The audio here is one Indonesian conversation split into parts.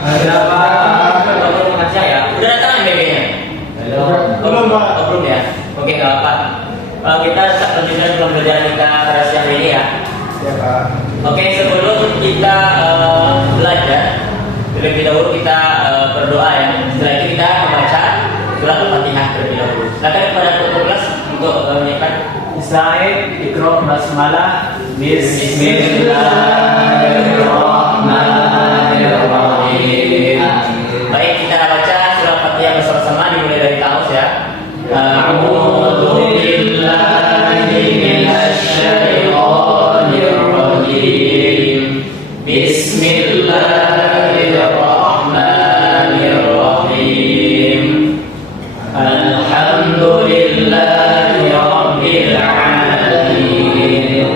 Ada Pak. Belum baca ya? Udah datang BB-nya? Belum Pak. Belum ya? Oke, nggak apa. Kita lanjutkan pembelajaran kita pada siang ini ya. Ya Pak. Oke, sebelum kita belajar, terlebih dahulu kita berdoa ya. Setelah itu kita membaca surat Al-Fatihah terlebih dahulu. Silakan kepada kelas untuk menyiapkan. Israel Ikro Basmalah. Bismillahirrahmanirrahim. Baik, kita baca surat Fatihah bersama-sama dimulai dari Taus ya. A'udzu billahi minasyaitonir rajim. Bismillahirrahmanirrahim. Alhamdulillahi rabbil alamin.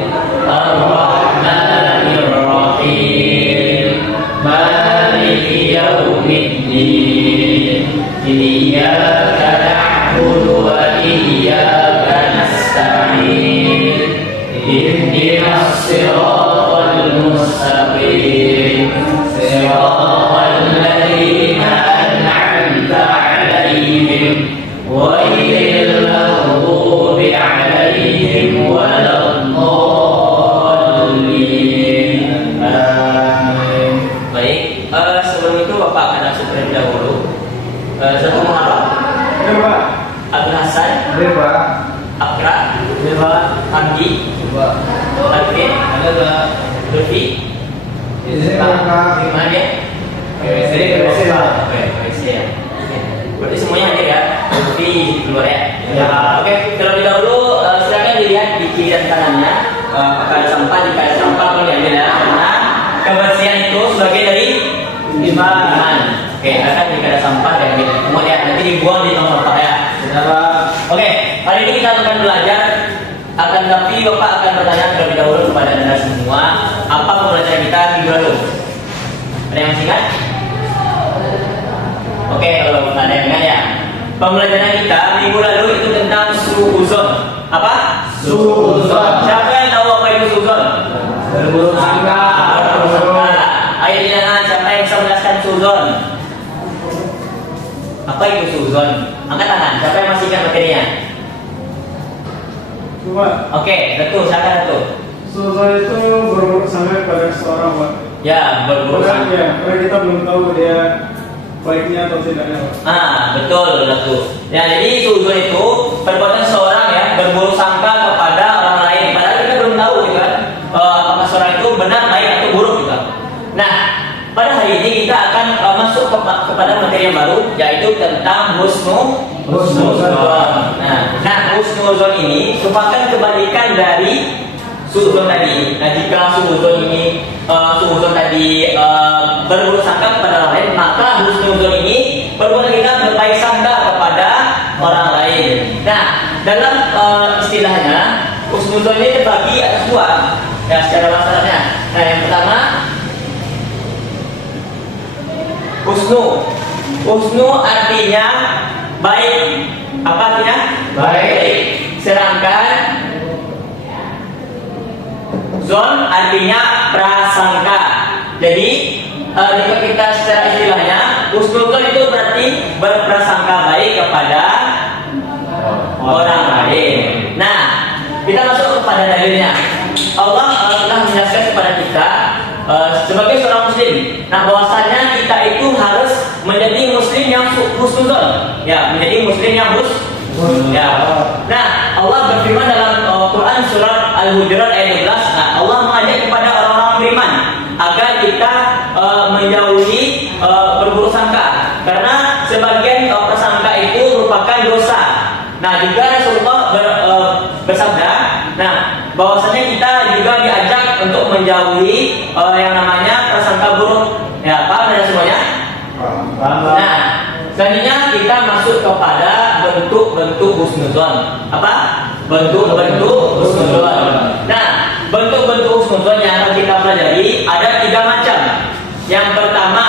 Ar-Rahmanir Rahim. Maliki yaumiddin. Iyyaka na'budu wa iyyaka nasta'in. Ihdinas siratal mustaqim. Siratal ladzina an'amta 'alaihim ghairil maghdubi 'alaihim waladdallin. Amin. Baik, sebelum itu Bapak akan langsung terlebih dahulu. Satu Muharram, Ya Pak. Abdul Hasan, Ya Pak. Akra, Ya Pak. Hamdi, Pak. Arifin, Ada Pak. Lutfi, Ini Pak. Gimana dia? KWC, KWC, Pak. Oke, KWC ya. Oke. Berarti semuanya hadir ya. Lutfi keluar ya. Ya. Oke, terlebih dahulu silakan dilihat di kiri dan kanannya. Apakah ada sampah? Jika ada sampah perlu diambil ya. Karena kebersihan itu sebagai dari iman. Oke, silakan jika ada sampah diambil. Semua ya. Nanti dibuang di tong sampah ya. Ya Pak. Oke, hari ini kita akan belajar. Akan tapi Bapak akan bertanya terlebih dahulu kepada anda semua, apa pembelajaran kita minggu lalu? Ada yang masih ingat? Oke, kalau nggak ada yang ingat ya. Pembelajaran kita minggu lalu itu tentang suuzon. Apa? Suuzon. Siapa yang tahu apa itu suuzon? Berburuk sangka. Ayo di tangan, siapa yang bisa menjelaskan suuzon? Apa itu suuzon? Angkat tangan, siapa yang masih ingat materinya? Cuma Oke, betul, siapa itu? susah itu berburuk sangka pada seorang Pak. Ya, berburuk sangka. Ya, karena kita belum tahu dia baiknya atau tidaknya Pak. Betul, betul. Ya, jadi suuzon itu perbuatan seorang ya berburuk sangka kepada orang lain. Padahal kita belum tahu gitu kan, apakah seorang itu benar, baik atau buruk gitu. Nah, pada hari ini kita akan masuk kepada materi yang baru, yaitu tentang husnuzon. Nah, husnuzon ini merupakan kebalikan dari suuzon tadi. Nah, jika suuzon tadi berburuk sangka kepada orang lain, maka husnuzon ini perbuatan kita berbaik sangka kepada orang lain. Nah, dalam istilahnya husnuzon ini terbagi atas dua ya secara masalahnya. Nah, yang pertama husnu artinya baik. Apa artinya? Baik. Sedangkan zon artinya prasangka. Jadi jika kita secara istilahnya husnuzon itu berarti berprasangka baik kepada orang lain. Nah, kita masuk kepada dalilnya. Allah telah menjelaskan kepada kita sebagai seorang muslim. Nah, bahwasanya kita itu harus menjadi muslim yang husnuzon. Ya, menjadi muslim yang ya. Nah, Allah berfirman dalam Quran surat Al-Hujurat ayat 12. Nah, Allah mengajak kepada orang-orang beriman agar kita menjauhi berburuk sangka, karena sebagian prasangka itu merupakan dosa. Nah, juga Rasulullah bersabda, nah, bahwasanya kita juga diajak untuk menjauhi yang namanya prasangka buruk. Ya, paham ya semuanya? Nah, selanjutnya kita masuk kepada bentuk-bentuk husnuzon. Apa? Bentuk-bentuk husnuzon. Nah, bentuk-bentuk husnuzon yang akan kita pelajari ada 3 macam. Yang pertama,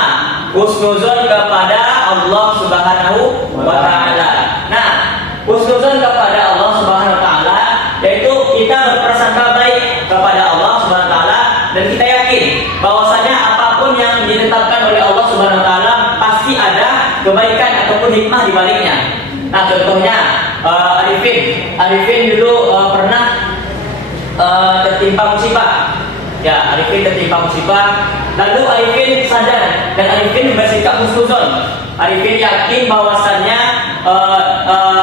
husnuzon kepada Allah Subhanahu wa taala. Nah, husnuzon kepada Allah Subhanahu wa taala yaitu kita berprasangka baik kepada Allah Subhanahu wa taala dan kita yakin bahwasanya apapun yang ditetapkan oleh Allah Subhanahu wa taala kebaikan ataupun hikmah di baliknya. Nah, contohnya Arifin dulu pernah tertimpa musibah. Ya, Arifin tertimpa musibah. Lalu Arifin sadar dan Arifin bersikap husnuzon. Arifin yakin bahwasannya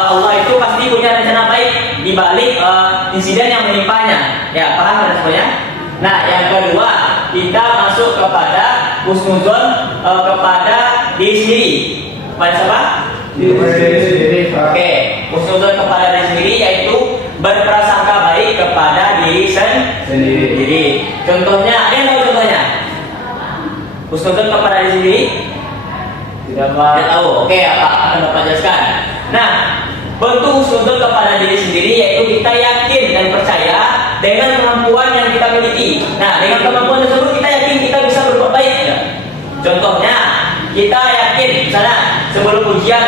Allah itu pasti punya rencana baik di balik insiden yang menimpanya. Ya, paham kan semuanya? Nah, yang kedua, kita masuk kepada husnuzon kepada diri sendiri. Kepada siapa? Diri sendiri. Oke, husnuzon kepada diri sendiri yaitu berprasangka baik kepada diri sendiri. Contohnya, ada yang tahu contohnya? Husnuzon kepada diri sendiri? Tidak Tahu. Oke, akan Bapak jelaskan. Nah, bentuk husnuzon kepada diri sendiri yaitu kita yakin dan percaya dengan kemampuan yang kita miliki. Nah, dengan kemampuan tersebut kita yakin kita bisa berbuat baik. Ya. Contohnya, kita yakin misalnya sebelum ujian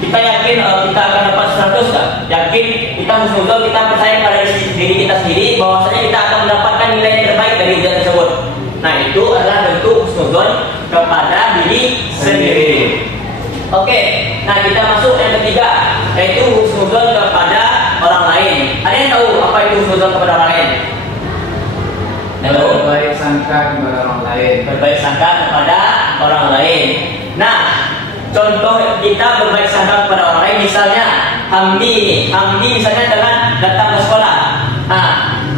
kita yakin kita akan dapat 100 kan? Yakin kita husnuzon, kita percaya pada diri kita sendiri bahwasanya kita akan mendapatkan nilai yang terbaik dari ujian tersebut. Nah, itu adalah bentuk husnuzon kepada diri sendiri. Oke, nah kita masuk yang ketiga yaitu husnuzon kepada orang lain. Ada yang tahu apa itu husnuzon kepada orang lain? berbaik sangka kepada orang lain. Berbaik sangka kepada orang lain. Nah, contoh kita berbaik sangka kepada orang lain misalnya Hamdi misalnya dengan datang ke sekolah. Nah,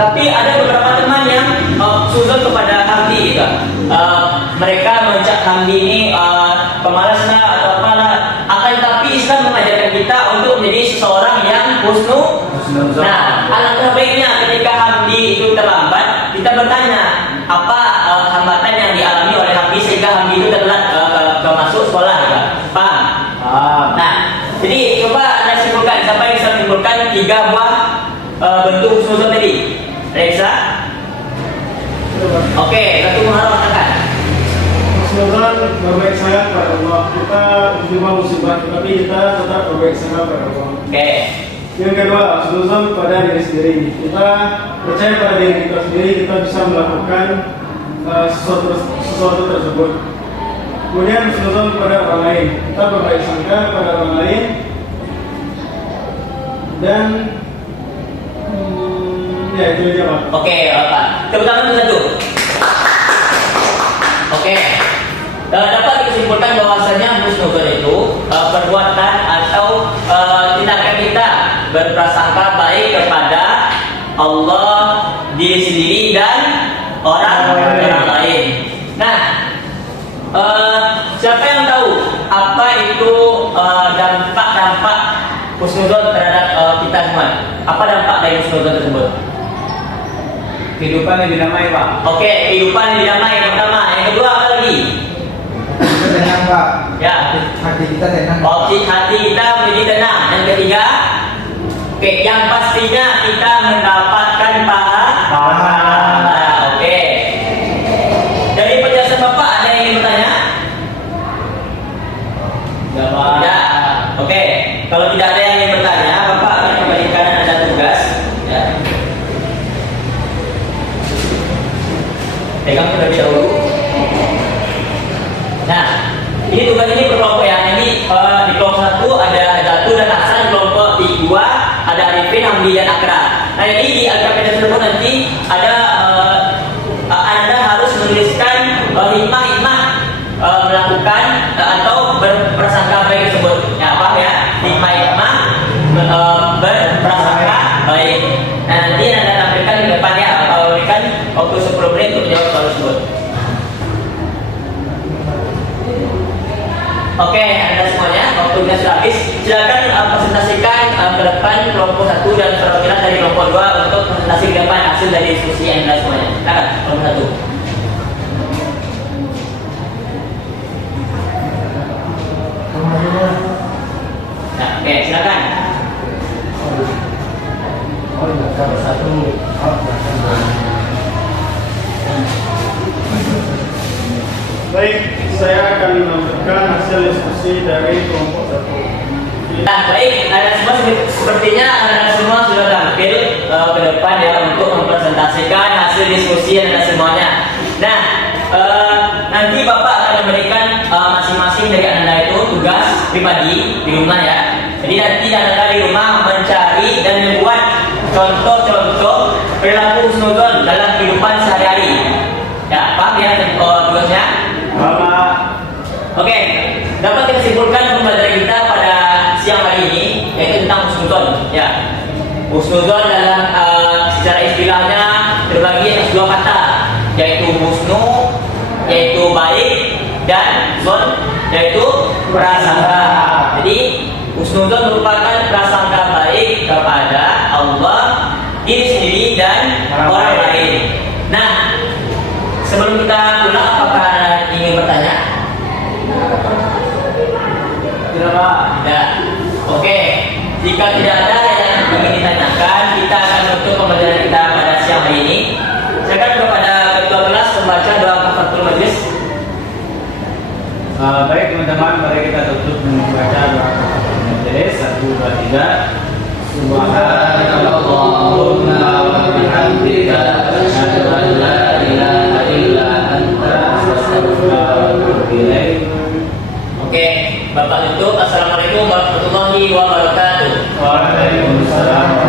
tapi ada beberapa teman yang husnuzon kepada Hamdi gitu. Mereka mencap Hamdi ini pemalas atau apalah. Akan tapi Islam mengajarkan kita untuk menjadi seseorang yang husnuzon. Nah, alangkah baiknya ketika Hamdi itu terlambat, kita bertanya apa hambatan yang dialami oleh Hamdi sehingga Hamdi itu telat ke masuk sekolah, ya? Paham? Nah, jadi coba Anda simpulkan, siapa yang bisa simpulkan 3 buah bentuk husnuzon tadi? Ada yang bisa? Oke, satu Muharram katakan. Husnuzon berbaik sangka kepada Allah. Kita terjebak musibah, tetapi kita tetap berbaik sangka kepada Allah. Oke. Yang kedua, husnuzon kepada diri sendiri. Kita percaya pada diri kita sendiri, kita bisa melakukan sesuatu tersebut. Kemudian husnuzon kepada orang lain. Kita berbaik sangka kepada orang lain dan ya itu aja Pak. Oke, Pak. Tepuk tangan untuk satu. Oke. Dapat disimpulkan bahwasanya husnuzon itu perbuatan atau tindakan kita berprasangka baik kepada Allah, diri sendiri dan orang lain. Nah, siapa yang tahu apa itu dampak husnuzon terhadap kita semua? Apa dampak dari husnuzon tersebut? Kehidupan yang damai, Pak. Oke, kehidupan yang damai pertama. Yang kedua apa lagi? Kita tenang, Pak. Ya. Hati kita tenang. Oke, hati kita menjadi tenang. Yang ketiga, oke, yang pastinya kita mendapatkan pahala. Oke. Dari penjelasan Bapak ada yang ingin bertanya? Ya. Oke. Kalau tidak ada yang ingin bertanya, Bapak akan kembalikan Anda tugas. Ya. Pegang terlebih dahulu. Nah, ini tugas ini berkelompok ya. Ini di kelompok 1 ada Datu dan Hasan, di kelompok 2 ada Arifin, Hamdi dan Akra. Nah, ini di LKPD tersebut nanti ada Anda harus menuliskan hikmah-hikmah melakukan atau berprasangka baik tersebut. Ya, apa ya? Hikmah-hikmah berprasangka baik. Nah, nanti Anda tampilkan di depan ya. Kalau berikan waktu 10 menit untuk menjawab soal tersebut. Oke, Anda semuanya, waktunya sudah habis. Silakan presentasikan ke depan kelompok 1 dan perwakilan dari kelompok 2 untuk presentasi ke depan hasil dari diskusi Anda semuanya. Silakan, kelompok 1. Nah, oke, silakan. Baik, saya akan menampilkan hasil diskusi dari kelompok 1. Nah, baik, Anda semua sepertinya Anda semua sudah tampil ke depan ya untuk mempresentasikan hasil diskusi Anda semuanya. Nah, nanti Bapak akan memberikan masing-masing dari Anda itu tugas pribadi di rumah ya. Jadi nanti anda di rumah mencari dan membuat contoh-contoh perilaku husnuzon dalam kehidupan sehari-hari. Ya, paham ya tugasnya? Oke, dapat kita simpulkan pembelajaran kita pada siang hari ini yaitu tentang husnuzon. Ya, husnuzon dalam secara istilahnya terbagi atas dua kata, yaitu husnu, yaitu baik, dan zon, yaitu prasangka. Jadi husnuzon merupakan prasangka baik kepada Allah, diri sendiri, dan orang lain. Nah, sebelum kita pulang, apakah Anda ingin bertanya? Tidak Pak. Tidak. Oke. Jika tidak ada yang ingin ditanyakan, kita akan menutup pembelajaran kita pada siang hari ini. Silakan kepada ketua kelas membaca doa kafaratul majelis. Baik teman-teman, mari kita tutup dengan membaca doa kafaratul majelis. 1, 2, 3. Subhanallahumma wa bihamdika asyhadu an la ilaha illa anta astaghfiruka wa atubu ilaik. Oke, Bapak tutup. Assalamualaikum warahmatullahi wabarakatuh. Waalaikumsalam.